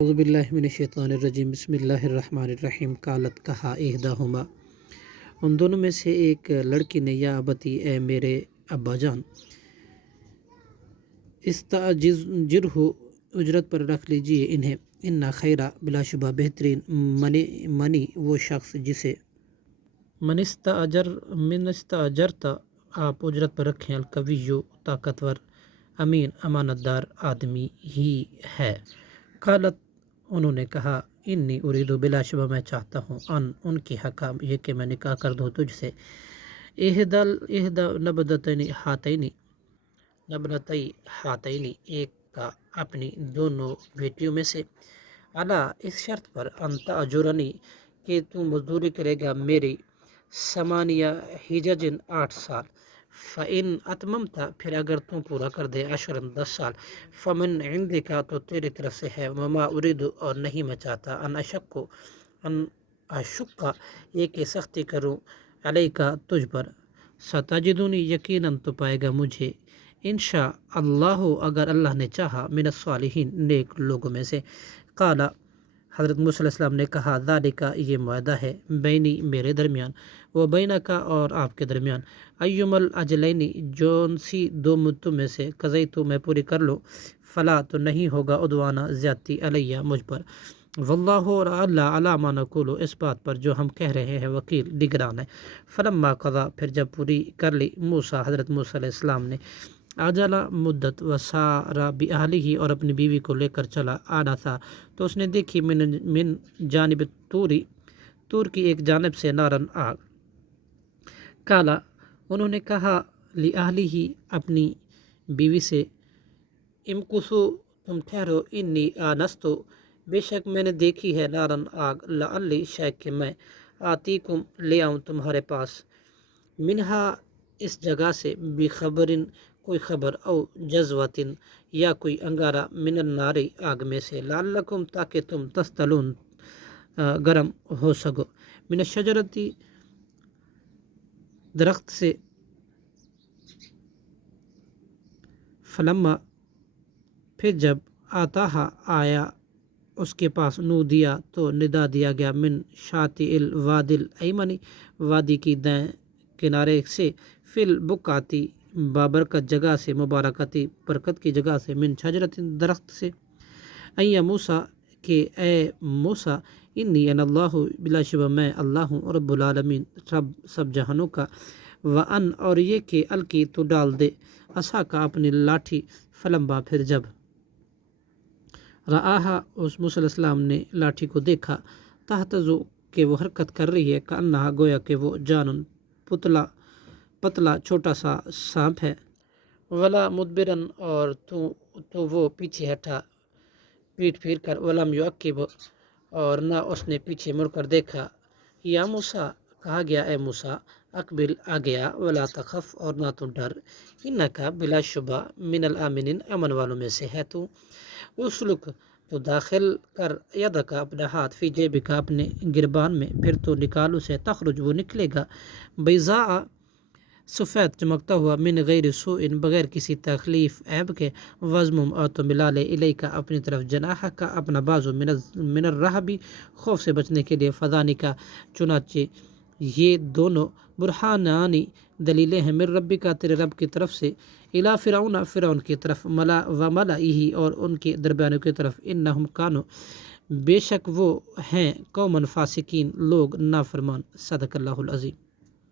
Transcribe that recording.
اعوذ باللہ من الشیطان الرجیم بسم اللہ الرحمن الرحیم قالت کہا احداہما ان دونوں میں سے ایک لڑکی نے یا ابتی اے میرے ابا جان استاجرہ اجرت پر رکھ لیجئے انہیں انا خیرہ بلا شبہ بہترین منی وہ شخص جسے من استاجرتا آپ اجرت پر رکھیں القوی طاقتور امین امانت دار آدمی ہی ہے۔ قالت انہوں نے کہا انی ارید بلا شبہ میں چاہتا ہوں ان کی حقا یہ کہ میں نکاح کر دوں تجھ سے احدا نبنتئی ہاتینی ایک کا اپنی دونوں بیٹیوں میں سے علا اس شرط پر انت اجورنی کہ تو مزدوری کرے گا میری ثمانیہ حججن 8 سال فَإِنْ أَتْمَمْتَ پھر اگر تم پورا کر دے 10 سال فَمِنْ عِنْدِكَ تو تیری طرف سے ہے وما ارید اور نہیں میں چاہتا ان اشکا یہ کہ سختی کروں علیکا تجھ پر ستجدونی یقیناً تو پائے گا مجھے انشاء اللہ اگر اللہ نے چاہا من الصالحین نیک لوگوں میں سے۔ قال حضرت موسیٰ علیہ السلام نے کہا ذالک یہ معاہدہ ہے بینی میرے درمیان و بینکا اور آپ کے درمیان ایوم الاجلینی جون سی دو مدتوں میں سے قضیتو میں پوری کر لو فلا تو نہیں ہوگا عدوانہ زیادتی علیہ مجھ پر واللہ اور اللہ علی ما نقول اس بات پر جو ہم کہہ رہے ہیں وکیل نگران ہے۔ فلما قضا پھر جب پوری کر لی موسیٰ حضرت موسیٰ علیہ السلام نے اجلا مدت وسارا باہلہ اور اپنی بیوی کو لے کر چلا آنا تھا تو اس نے دیکھی من جانب تور کی ایک جانب سے نارن آگ۔ کالا انہوں نے کہا لأہلہ اپنی بیوی سے امکثو تم ٹھہرو انی آنستو بے شک میں نے دیکھی ہے نارن آگ لعلی شاید کہ میں آتیکم لے آؤں تمہارے پاس منہا اس جگہ سے بخبرن کوئی خبر او جذواتن یا کوئی انگارہ من النار آگ میں سے لعلکم تاکہ تم تستلون گرم ہو سکو من الشجرتی درخت سے فلما پھر جب آتاہا آیا اس کے پاس نو دیا تو ندا دیا گیا من شاطئ الوادی الایمنی وادی کی دائیں کنارے سے فی البقعتی بابرکت جگہ سے مبارکتی برکت کی جگہ سے من شجرت درخت سے اے موسیٰ کہ اے موسیٰ انی ان اللہ بلا شبہ میں اللہ ہوں رب العالمین رب سب جہانوں کا وان اور یہ کہ الکی تو ڈال دے عصا کا اپنی لاٹھی فلما پھر جب رآہا اس موسیٰ علیہ السلام نے لاٹھی کو دیکھا تہتزو کہ وہ حرکت کر رہی ہے کانہا گویا کہ وہ جانن پتلا چھوٹا سا سانپ ہے ولا مدبرن اور تو وہ پیچھے ہٹا پیٹ پھیر کر ولم یعقب اور نہ اس نے پیچھے مڑ کر دیکھا یا موسیٰ کہا گیا اے موسیٰ اقبل آ گیا ولا تخف اور نہ تو ڈر انکا بلا شبہ من الامنین امن والوں میں سے ہے تو اسلک تو داخل کر یدکا اپنا ہاتھ فی جیبکا اپنے گربان میں پھر تو نکال اسے تخرج وہ نکلے گا بیضاء سفید چمکتا ہوا من غیر سوء بغیر کسی تکلیف عیب کے وزمم اور تو ملا لے الیکا اپنی طرف جناح کا اپنا بازو من الرہبی خوف سے بچنے کے لیے فضانی کا چنانچہ یہ دونوں برہانانی دلیلیں ہیں من ربی کا تیرے رب کی طرف سے الی فرعون کی طرف ملئہ اور ان کے دربانوں کی طرف انہم کانوا بے شک وہ ہیں قوم فاسقین لوگ نافرمان صدق اللہ العظیم۔